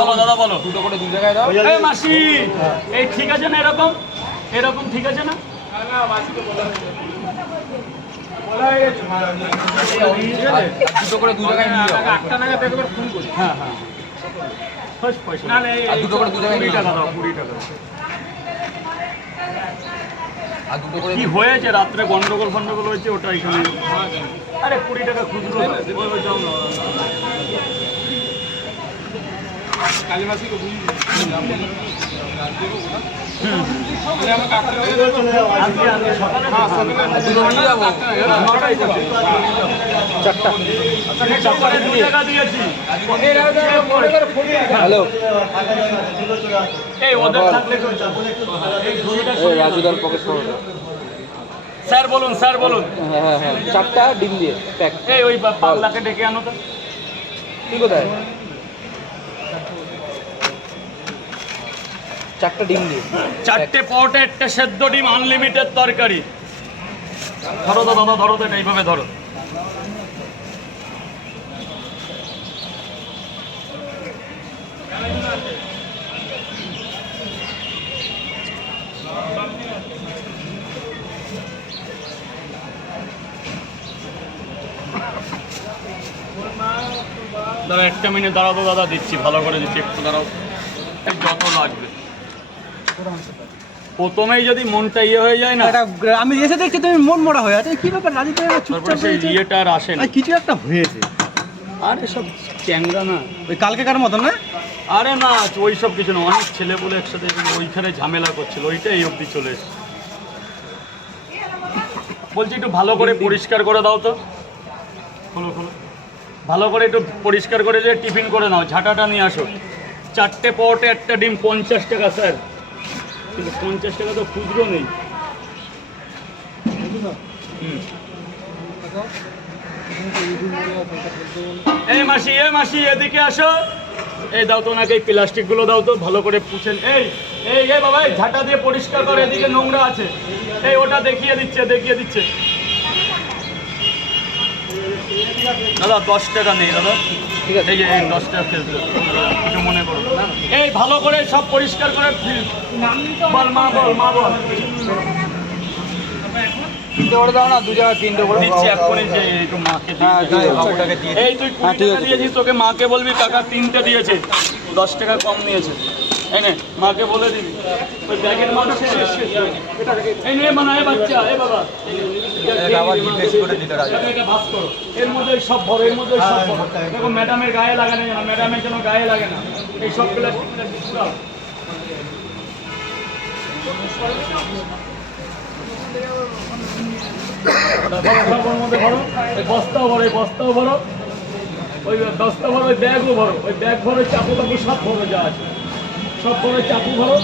বলো দাদা বলো। দুটো করে দু জায়গায় দাও। এই মাসি এই ঠিক আছে না এরকম এরকম ঠিক আছে না? দুটো করে দু জায়গায় নিয়ে যাও। 8টা নাগাদ একবার ফোন করি। হ্যাঁ হ্যাঁ ফার্স্ট পয়সা না দুটো করে দু জায়গায় 20 টাকা দাও 20 টাকা। আর দুটো করে কি হয়েছে রাত্রে গন্ডগোল ফন্ডগোল হয়েছে ওটা এখানে। আরে 20 টাকা খুচরো ওই যাও না। কালীমাসিকে বুঝি হ্যালো রাজুদার পকেট স্যার বলুন স্যার বলুন। হ্যাঁ হ্যাঁ 4টা ডিম দিয়ে প্যাক। এই ওই পাগলাকে ডেকে আনো তো। কি কোথায়? 4টা ডিম দিয়ে 4টে পরোটা, একটা সেদ্ধ ডিম, আনলিমিটেড তরকারি। ধরো তো দাদা ধরো তো এটা এইভাবে ধরো। দাদা একটা মিনিট দাঁড়াও তো দাদা, দিচ্ছি ভালো করে দিচ্ছি, একটু দাঁড়াও। যত লাগবে প্রথমেই যদি মনটা ইয়ে হয়ে যায় না, আমি এসে দেখছি তুমি মন মরা হয়ে আছে। কি ব্যাপার রাজু তো তারপরে চুপচাপ সেই হয়েছে? ইয়েটা আর আসে না। কিছু একটা হয়েছে। আরে সব চ্যাংরা না, ওই কালকেকার মতন না? আরে না ওই সব কিছু না। অনেক ছেলে বলে একসাথে ওইখানে ঝামেলা করছিল, ওইটা এই অবধি চলে এসেছে। বলছি একটু ভালো করে পরিষ্কার করে দাও তো। খোলো খোলো, ভালো করে একটু পরিষ্কার করে দিয়ে টিফিন করে নাও, ঝাঁটাটা নিয়ে আসো। 4টে পরোটা, একটা ডিম, 50 টাকা স্যার। কিন্তু 50 টাকা তো খুচরো নেই। এই মাসি এদিকে আসো। এই দাও তো ওনাকে এই প্লাস্টিকগুলো দাও তো, ভালো করে পুছেন। এই এই এই বাবা এই ঝাঁটা দিয়ে পরিষ্কার করে, এদিকে নোংরা আছে। এই ওটা দেখিয়ে দিচ্ছে দাদা। 10 টাকা নেই দাদা, ঠিক আছে। এই যে 10 টাকা ফেলতে কিছু মনে করো না। এই ভালো করে সব পরিষ্কার করে বল মা বল। তিনটে করে দাও না, দু জায়গায় 3টে করে দিচ্ছি এক্ষুনি, যে একটু মাকে এই তুই 20 টাকা দিয়েছিস, তোকে মাকে বলবি কাকা 3টে দিয়েছে, 10 টাকা কম নিয়েছে। এই নে মাকে বলে দিবি। ওই ব্যাগের মাল শেষ। এই নে বানায় বাচ্চা, এই বাবা এটা ভাস করো। এর মধ্যে সব ভরো, দেখো ম্যাডামের গায়ে লাগে না, ম্যাডামের জন্য গায়ে লাগে না। এই সব মধ্যে ভরো। ওই বস্তাও ভরো, ওই বস্তা ভরো, ওই ব্যাগও ভরো, ওই ব্যাগ ভরো, চাকু টাকু সব ভরো, যা আছে সব ভরো, চাকু ভরো।